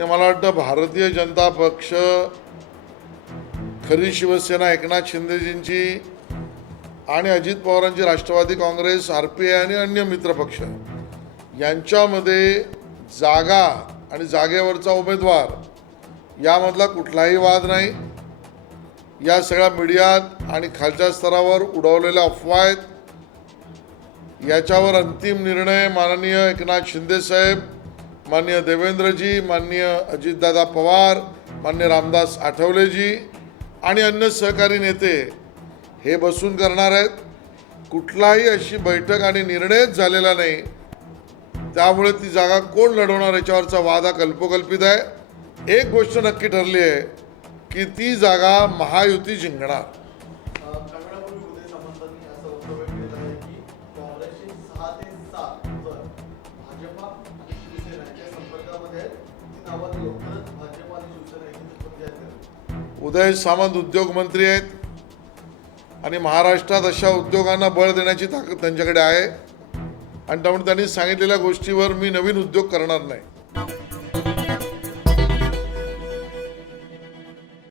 मला वाटतं भारतीय जनता पक्ष खरी शिवसेना एकनाथ शिंदेजींची आणि अजित पवारांची Rashtrawadi Congress R P I आणि अन्य मित्रपक्ष यांच्यामध्ये जागा आणि जागेवरचा उमेदवार यामधला कुठलाही वाद नाही. या सगळ्या मीडियात आणि खालच्या स्तरावर उडवलेल्या अफवा आहेत. याच्यावर अंतिम निर्णय माननीय एकनाथ शिंदेसाहेब माननीय देवेंद्रजी माननीय अजितदादा पवार मान्य रामदास आठवलेजी आणि अन्य सहकारी नेते हे बसून करणार आहेत. कुठलाही अशी बैठक आणि निर्णयच झालेला नाही. त्यामुळे ती जागा कोण लढवणार याच्यावरचा वादा कल्पकल्पित कल्पोकल्पित आहे. एक गोष्ट नक्की ठरली आहे. की ती जागा महायुती जिंकणार? उदय सामंत उद्योग मंत्री उद्योगमंत्री आहेत आणि महाराष्ट्रात अशा उद्योगांना बळ देण्याची ताकद त्यांच्याकडे आहे. आणि त्यामुळे त्यांनी सांगितलेल्या गोष्टीवर मी नवीन उद्योग करणार नाही.